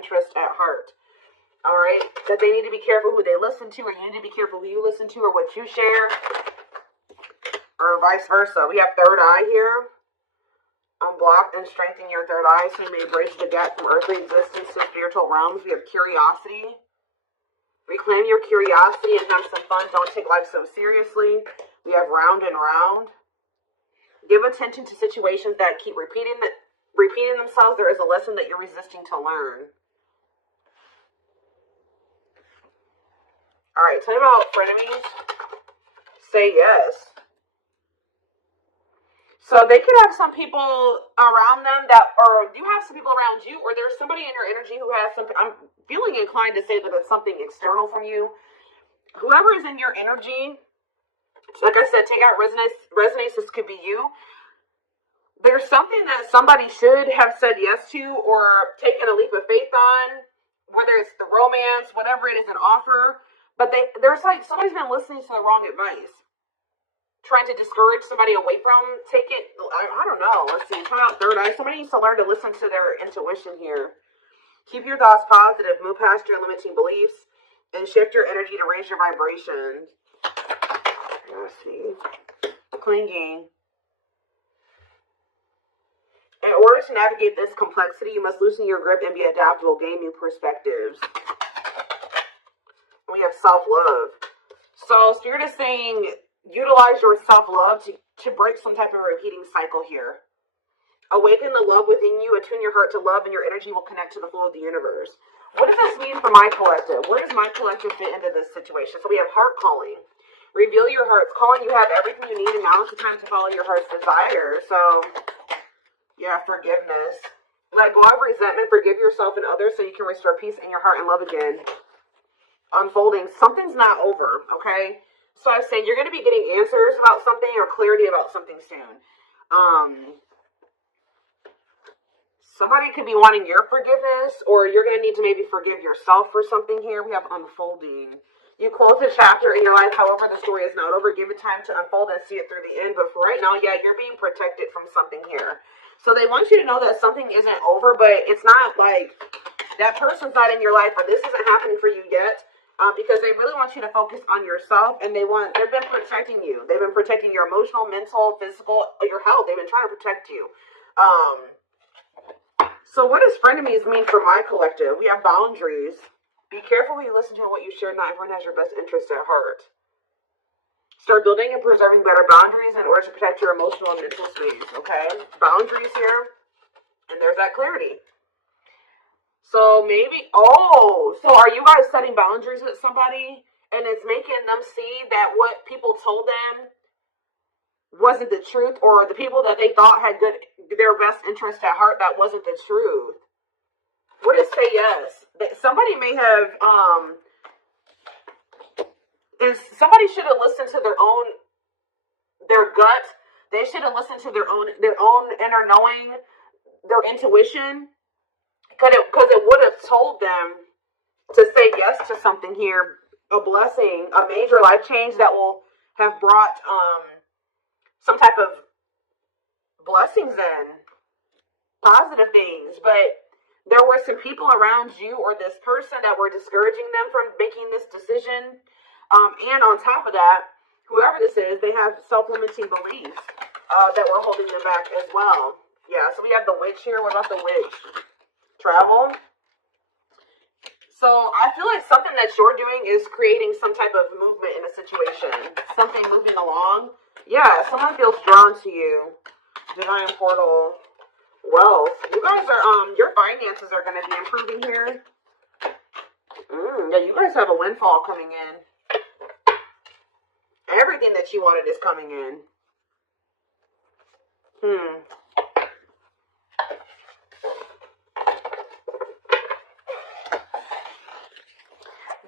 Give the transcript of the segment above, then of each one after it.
interest at heart. All right, that they need to be careful who they listen to, or you need to be careful who you listen to, or what you share, or vice versa. We have third eye here. Unblock and strengthen your third eye so you may bridge the gap from earthly existence to spiritual realms. We have curiosity. Reclaim your curiosity and have some fun. Don't take life so seriously. We have round and round. Give attention to situations that keep repeating themselves. There is a lesson that you're resisting to learn. All right, tell me about frenemies. Say yes. So they could have some people around them or you have some people around you, or there's somebody in your energy who has some, I'm feeling inclined to say that it's something external from you. Whoever is in your energy, like I said, take out resonance. This could be you. There's something that somebody should have said yes to or taken a leap of faith on, whether it's the romance, whatever it is, an offer. But there's like somebody's been listening to the wrong advice, trying to discourage somebody away from I don't know. Let's see. Come out third eye. Somebody needs to learn to listen to their intuition here. Keep your thoughts positive. Move past your limiting beliefs and shift your energy to raise your vibration. Let's see. Clinging. In order to navigate this complexity, you must loosen your grip and be adaptable, gain new perspectives. We have self-love. So Spirit is saying utilize your self-love to break some type of repeating cycle here. Awaken the love within you, attune your heart to love, and your energy will connect to the flow of the universe. What does this mean for my collective? Where does my collective fit into this situation? So we have heart calling. Reveal your heart's calling. You have everything you need, and now is the time to follow your heart's desire. So, yeah, forgiveness. Let go of resentment. Forgive yourself and others so you can restore peace in your heart and love again. Unfolding. Something's not over, okay? So I was saying you're going to be getting answers about something or clarity about something soon. Somebody could be wanting your forgiveness, or you're going to need to maybe forgive yourself for something here. We have unfolding. You close a chapter in your life, however, the story is not over. Give it time to unfold and see it through the end. But for right now, yeah, you're being protected from something here. So they want you to know that something isn't over, but it's not like that person's not in your life, or this isn't happening for you yet. Because they really want you to focus on yourself, and they've been protecting you. They've been protecting your emotional, mental, physical, your health. They've been trying to protect you. So what does frenemies mean for my collective? We have boundaries. Be careful who you listen to and what you share. Not everyone has your best interest at heart. Start building and preserving better boundaries in order to protect your emotional and mental space, okay? Boundaries here, and there's that clarity. So maybe, so are you guys setting boundaries with somebody and it's making them see that what people told them wasn't the truth, or the people that they thought had their best interest at heart, that wasn't the truth? What is say yes? Somebody may have, somebody should have listened to their gut. They should have listened to their own inner knowing, their intuition. Because it would have told them to say yes to something here, a blessing, a major life change that will have brought some type of blessings in, positive things. But there were some people around you or this person that were discouraging them from making this decision. And on top of that, whoever this is, they have self-limiting beliefs that were holding them back as well. Yeah, so we have the witch here. What about the witch? Travel. So I feel like something that you're doing is creating some type of movement in a situation. Something moving along. Yeah, someone feels drawn to you. Divine portal. Wealth. You guys are, your finances are going to be improving here. Yeah, you guys have a windfall coming in. Everything that you wanted is coming in.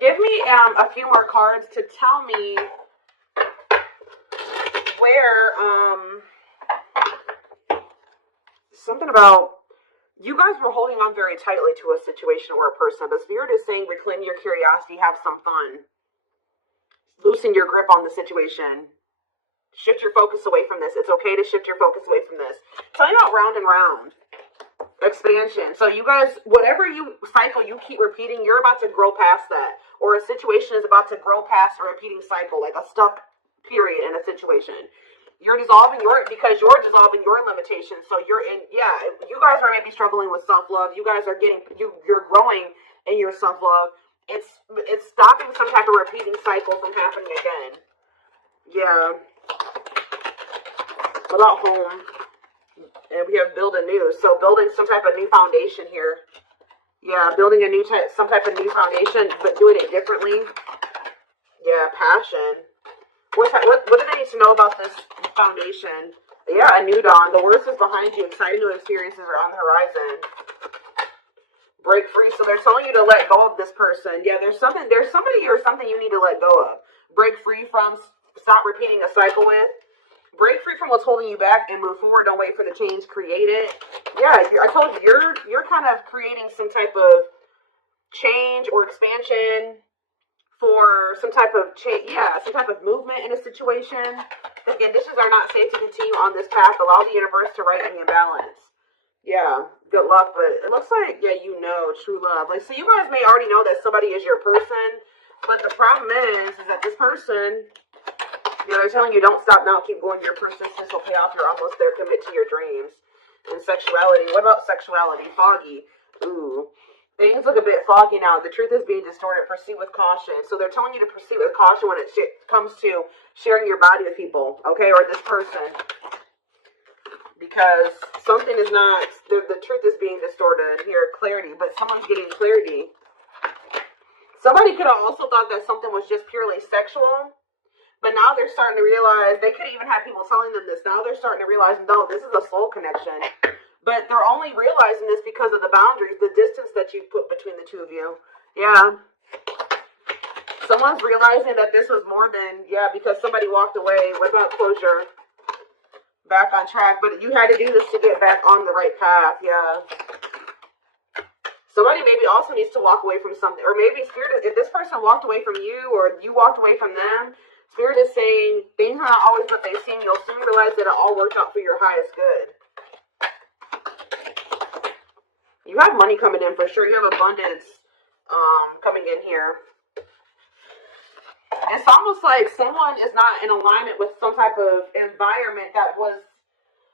Give me a few more cards to tell me where, something about, you guys were holding on very tightly to a situation or a person, but Spirit is saying reclaim your curiosity, have some fun. Loosen your grip on the situation. Shift your focus away from this. It's okay to shift your focus away from this. Tell me about round and round. expansion. So you guys, whatever you cycle you keep repeating, you're about to grow past that. Or a situation is about to grow past a repeating cycle, like a stuck period in a situation. You're dissolving because you're dissolving your limitations. So you're in, yeah, you guys are maybe struggling with self-love. You guys are you're growing in your self-love. It's stopping some type of repeating cycle from happening again. Yeah. What about home? And we have build anew. So building some type of new foundation here. Yeah, building some type of new foundation, but doing it differently. Yeah, passion. What do they need to know about this foundation? Yeah, a new dawn. The worst is behind you. Exciting new experiences are on the horizon. Break free. So they're telling you to let go of this person. Yeah, there's somebody or something you need to let go of. Break free from. Stop repeating a cycle with. Break free from what's holding you back and move forward. Don't wait for the change. Create it. Yeah, I told you, you're kind of creating some type of change or expansion for some type of change. Yeah, some type of movement in a situation. The conditions are not safe to continue on this path. Allow the universe to right any imbalance. Yeah, good luck. But it looks like, yeah, true love. Like, so you guys may already know that somebody is your person, but the problem is that this person, they're telling you don't stop now, keep going. Your persistence will pay off. You're almost there. Commit to your dreams. And sexuality. What about sexuality? Foggy. Ooh. Things look a bit foggy now. The truth is being distorted. Proceed with caution. So they're telling you to proceed with caution when it comes to sharing your body with people. Okay? Or this person. Because something is not... The truth is being distorted here. Clarity. But someone's getting clarity. Somebody could have also thought that something was just purely sexual. But now they're starting to realize, they could even have people telling them this. Now they're starting to realize, no, this is a soul connection. But they're only realizing this because of the boundaries, the distance that you put between the two of you. Yeah. Someone's realizing that this was more than, because somebody walked away. What about closure? Back on track. But you had to do this to get back on the right path. Yeah. Somebody maybe also needs to walk away from something. Or maybe Spirit, if this person walked away from you or you walked away from them, Spirit is saying, things are not always what they seem. You'll soon realize that it all worked out for your highest good. You have money coming in for sure. You have abundance coming in here. It's almost like someone is not in alignment with some type of environment that was,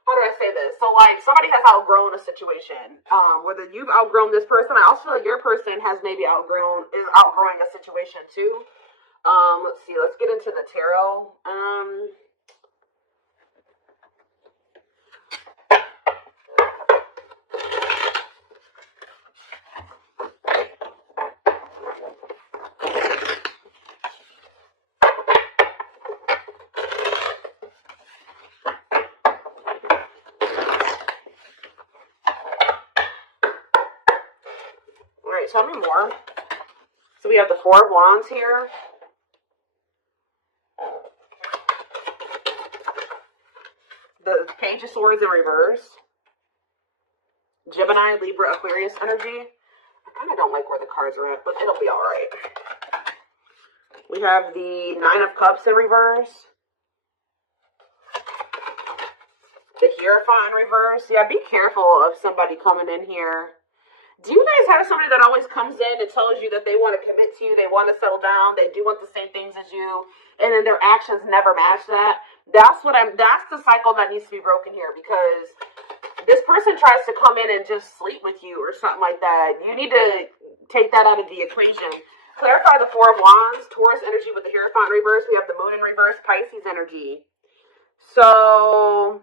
how do I say this? So like somebody has outgrown a situation. Whether you've outgrown this person, I also feel like your person has maybe outgrowing a situation too. Let's see. Let's get into the tarot. All right, tell me more. So we have the Four of Wands here. The Page of Swords in reverse. Gemini, Libra, Aquarius energy. I kind of don't like where the cards are at, but it'll be alright. We have the Nine of Cups in reverse. The Hierophant in reverse. Yeah, be careful of somebody coming in here. Do you guys have somebody that always comes in and tells you that they want to commit to you, they want to settle down, they do want the same things as you, and then their actions never match that? That's the cycle that needs to be broken here, because this person tries to come in and just sleep with you or something like that. You need to take that out of the equation. Clarify the Four of Wands, Taurus energy with the Hierophant in reverse. We have the Moon in reverse, Pisces energy. So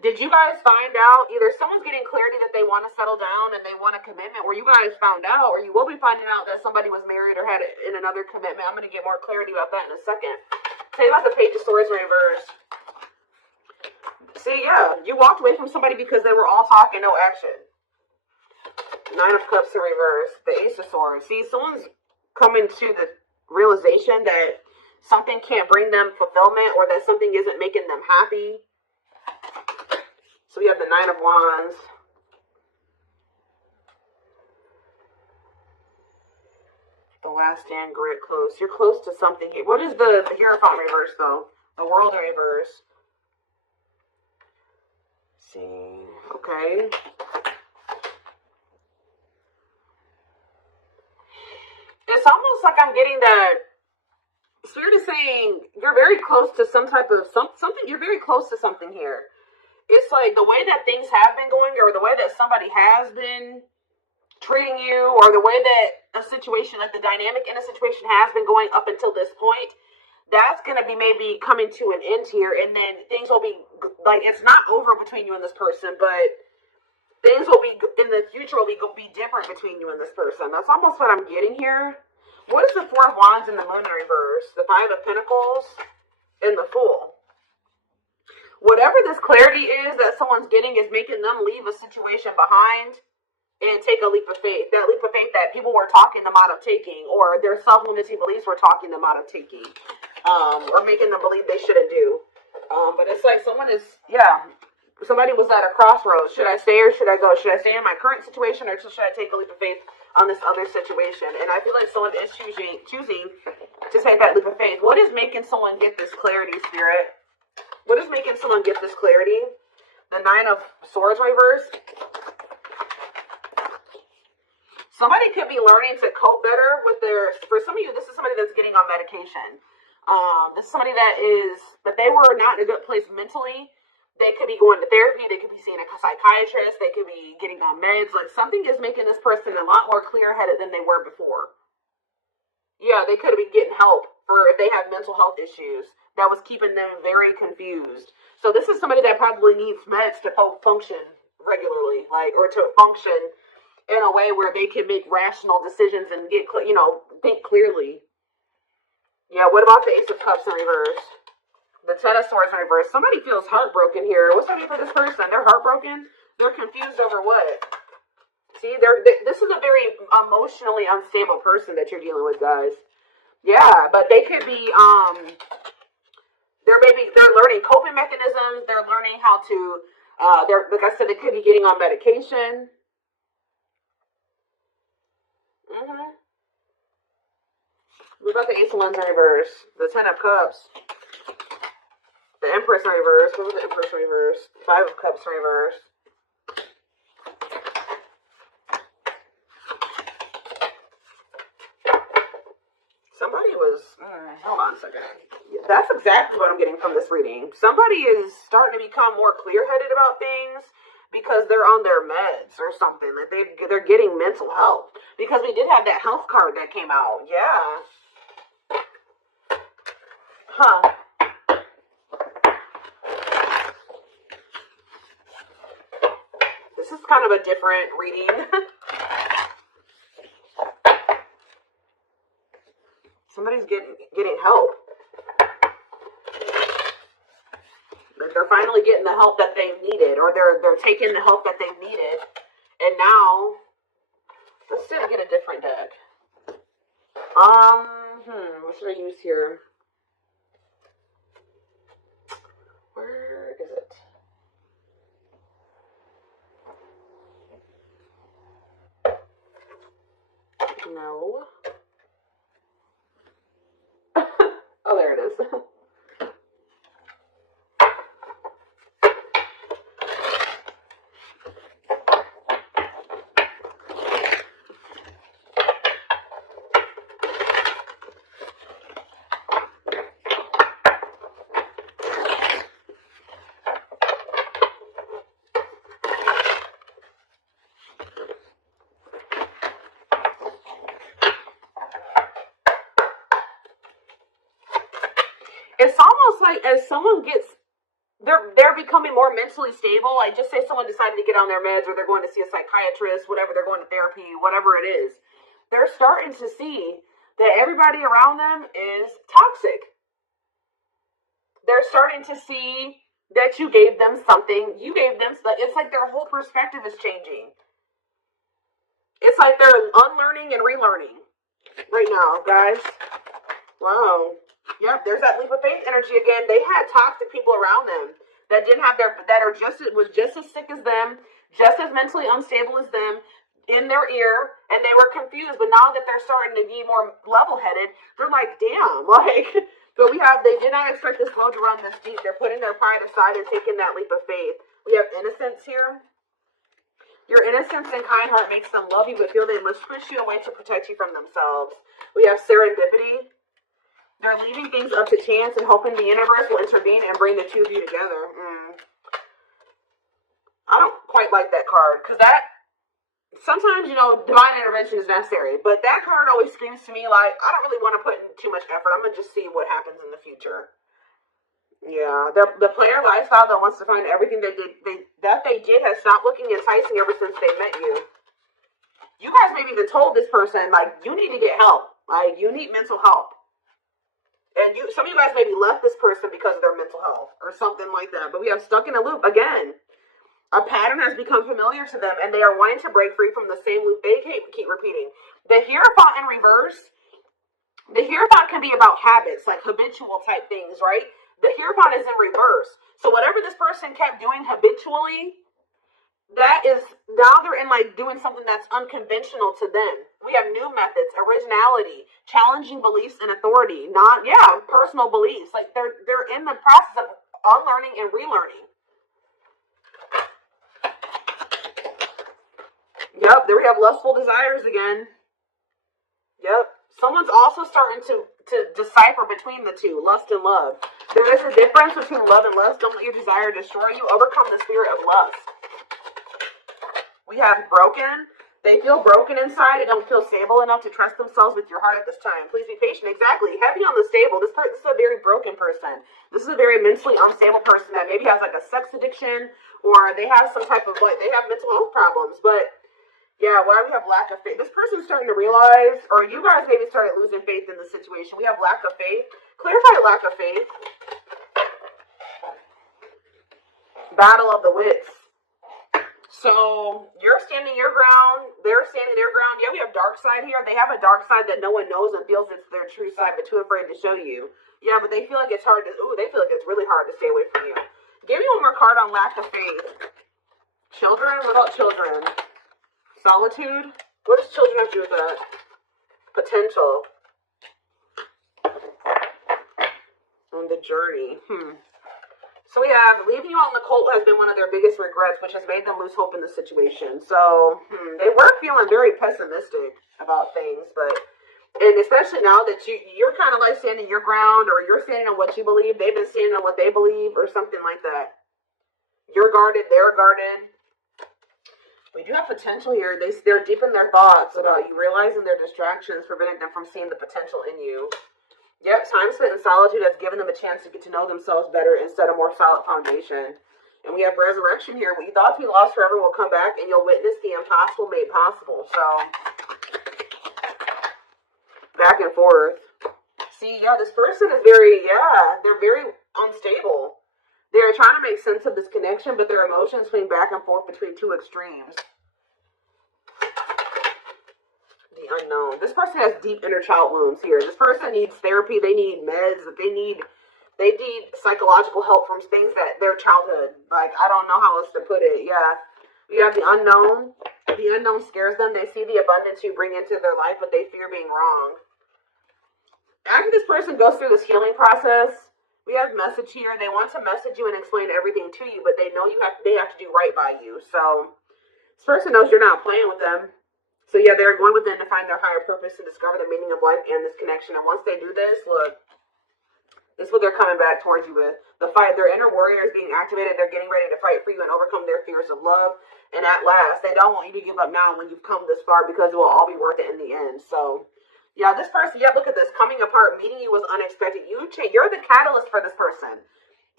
did you guys find out, either someone's getting clarity that they want to settle down and they want a commitment, or you guys found out, or you will be finding out that somebody was married or had in another commitment? I'm going to get more clarity about that in a second. Tell you about the Page of Swords in reverse. See, yeah, you walked away from somebody because they were all talk and no action. Nine of Cups in reverse, the Ace of Swords. See, someone's coming to the realization that something can't bring them fulfillment, or that something isn't making them happy. So we have the Nine of Wands. The Last Stand, Grit, close. You're close to something here. What is the Hierophant reverse, though? The World in reverse. Let's see. Okay. I'm getting that Spirit is saying you're very close to some type of something. You're very close to something here. It's like the way that things have been going, or the way that somebody has been treating you, or the way that a situation, like the dynamic in a situation has been going up until this point, that's going to be maybe coming to an end here. And then things will be like, it's not over between you and this person, but things will be in the future will be different between you and this person. That's almost what I'm getting here. What is the Four of Wands in the Moon in reverse? The Five of Pentacles and the Fool. Whatever this clarity is that someone's getting is making them leave a situation behind and take a leap of faith. That leap of faith that people were talking them out of taking, or their self-limiting beliefs were talking them out of taking, or making them believe they shouldn't do. But it's like somebody was at a crossroads. Should I stay or should I go? Should I stay in my current situation or should I take a leap of faith on this other situation? And I feel like someone is choosing to take that leap of faith. What is making someone get this clarity, Spirit? What is making someone get this clarity? The Nine of Swords reverse. Somebody could be learning to cope better with for some of you, this is somebody that's getting on medication. This is somebody but they were not in a good place mentally. They could be going to therapy. They could be seeing a psychiatrist. They could be getting on meds. Like, something is making this person a lot more clear-headed than they were before. Yeah, they could be getting help for if they have mental health issues that was keeping them very confused. So this is somebody that probably needs meds to function regularly, or to function in a way where they can make rational decisions and think clearly. Yeah, what about the Ace of Cups in reverse? The Ten of Swords in reverse. Somebody feels heartbroken here. What's happening for this person? They're heartbroken? They're confused over what? See, this is a very emotionally unstable person that you're dealing with, guys. Yeah, but they could be, they're learning coping mechanisms. They're learning how to, like I said, they could be getting on medication. What about the Ace of Wands in reverse? The Ten of Cups. The Empress in reverse. What was the Empress in reverse? Five of Cups in reverse. Somebody was... hold on a second. That's exactly what I'm getting from this reading. Somebody is starting to become more clear-headed about things because they're on their meds or something. Like they're getting mental help. Because we did have that health card that came out. Yeah. Huh. This is kind of a different reading. Somebody's getting help. Like they're finally getting the help that they've needed, or they're taking the help that they've needed. And now, let's get a different deck. What should I use here? Where is it? No. Oh, there it is. It's almost like as someone they're becoming more mentally stable. Like, just say someone decided to get on their meds, or they're going to see a psychiatrist, whatever, they're going to therapy, whatever it is. They're starting to see that everybody around them is toxic. They're starting to see that you gave them something. You gave them, it's like their whole perspective is changing. It's like they're unlearning and relearning right now, guys. Wow. Yep, there's that leap of faith energy again. They had toxic people around them that was just as sick as them, just as mentally unstable as them, in their ear, and they were confused. But now that they're starting to be more level-headed, they're like, damn, but they did not expect this flow to run this deep. They're putting their pride aside and taking that leap of faith. We have innocence here. Your innocence and kind heart makes them love you, but feel they must push you away to protect you from themselves. We have serendipity. They're leaving things up to chance and hoping the universe will intervene and bring the two of you together. I don't quite like that card, because that, sometimes, divine intervention is necessary, but that card always screams to me like, I don't really want to put in too much effort. I'm going to just see what happens in the future. Yeah, the player lifestyle that wants to find everything they did has stopped looking enticing ever since they met you. You guys maybe even told this person, like, you need to get help. Like, you need mental help. And some of you guys maybe left this person because of their mental health or something like that. But we have stuck in a loop again. A pattern has become familiar to them, and they are wanting to break free from the same loop they keep repeating. The Hierophant in reverse. The Hierophant can be about habits, like habitual type things, right? The Hierophant is in reverse. So whatever this person kept doing habitually, that is, now they're in like doing something that's unconventional to them. We have new methods, originality, challenging beliefs and authority, personal beliefs. Like they're in the process of unlearning and relearning. Yep, there we have lustful desires again. Yep. Someone's also starting to decipher between the two, lust and love. There is a difference between love and lust. Don't let your desire destroy you. Overcome the spirit of lust. We have broken. They feel broken inside. They don't feel stable enough to trust themselves with your heart at this time. Please be patient. Exactly. Heavy on the stable. This is a very broken person. This is a very mentally unstable person that maybe has like a sex addiction, or they have some type of, they have mental health problems. But yeah, why we have lack of faith? This person's starting to realize, or you guys maybe started losing faith in the situation. We have lack of faith. Clarify lack of faith. Battle of the wits. So you're standing your ground. They're standing their ground. Yeah, we have dark side here. They have a dark side that no one knows and feels it's their true side, but too afraid to show you. Yeah, but they feel like it's hard to. They feel like it's really hard to stay away from you. Give me one more card on lack of faith. Children. What about children? Solitude. What does children have to do with that? Potential. On the journey. So we have leaving you out in the cold has been one of their biggest regrets, which has made them lose hope in the situation. So they were feeling very pessimistic about things, and especially now that you're kind of like standing your ground, or you're standing on what you believe, they've been standing on what they believe, or something like that. You're guarded, they're guarded. We do have potential here. They're deep in their thoughts about you, realizing their distractions preventing them from seeing the potential in you. Yep, time spent in solitude has given them a chance to get to know themselves better and set a more solid foundation. And we have resurrection here. What you thought to be lost forever will come back, and you'll witness the impossible made possible. So, back and forth. See, this person is they're very unstable. They're trying to make sense of this connection, but their emotions swing back and forth between two extremes. The unknown. This person has deep inner child wounds here. This person needs therapy. They need meds. They need psychological help from things that their childhood. Like, I don't know how else to put it. Yeah. We have the unknown. The unknown scares them. They see the abundance you bring into their life, but they fear being wrong. After this person goes through this healing process, we have message here. They want to message you and explain everything to you, but they know they have to do right by you. So this person knows you're not playing with them. So yeah, they're going within to find their higher purpose and discover the meaning of life and this connection. And once they do this, look, this is what they're coming back towards you with. The fight, their inner warrior is being activated. They're getting ready to fight for you and overcome their fears of love. And at last, they don't want you to give up now when you've come this far, because it will all be worth it in the end. So yeah, this person, look at this. Coming apart, meeting you was unexpected. You're the catalyst for this person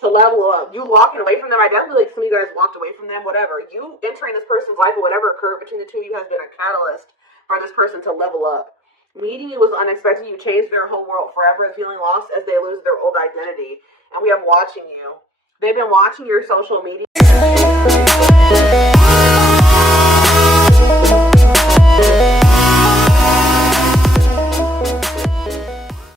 to level up. You walking away from them, I definitely like some of you guys walked away from them, whatever. You entering this person's life or whatever occurred between the two of you has been a catalyst for this person to level up. Meeting you was unexpected. You changed their whole world forever and feeling lost as they lose their old identity. And we have watching you. They've been watching your social media.